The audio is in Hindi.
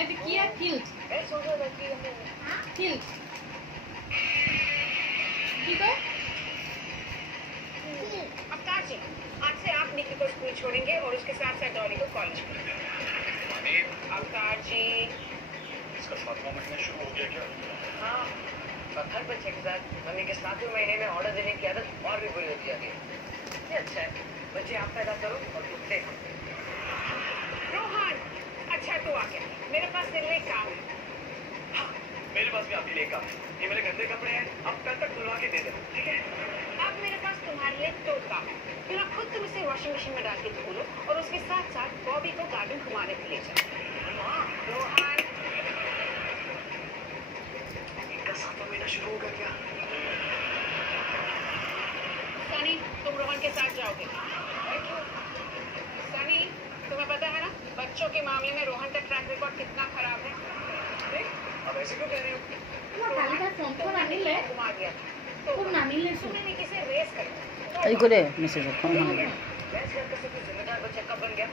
Это Kia Kilt. Kilt. ठीक है? अवतार जी, आज से आप निकी को स्कूल छोड़ेंगे और उसके साथ साथ डॉली को कॉलेज में। अवतार जी, इसका 7वां महीना शुरू हो गया क्या? हाँ, और हर बच्चे के साथ मम्मी के 7वें महीने में ऑर्डर देने की आदत और भी बुरी होती जाती है। ये अच्छा है, बच्चे आप पैदा करो और तुम देखो। रोहन, अच्छा तू आ गया। मेरे पास तेरे लिए काम है। हाँ, मेरे पास भी आपके लिए काम है। ये मेरे गंदे कपड़े हैं, अब कल तक धुलवा के दे देना, ठीक है? अब मेरे पास तुम्हारे लिए दो काम है। क्यों ना खुद तुम इसे वॉशिंग मशीन में डाल के धो लो और उसके साथ साथ बॉबी को गार्डन घुमाने के लिए चलो। रोहन, इनका 7वां महीना शुरू हो गया क्या? सनी, तुम रोहन के साथ जाओगे। सनी, तुम्हें पता है ना बच्चों के मामले में रोहन का ट्रैक रिकॉर्ड कितना खराब है। अब ऐसे क्यों कह रहे हो? घुमा दिया तो तुमने निकी से रेस करी। এই করে মেসেজ ফোন रेस करके से कोई जिम्मेदार बच्चा कब बन गया?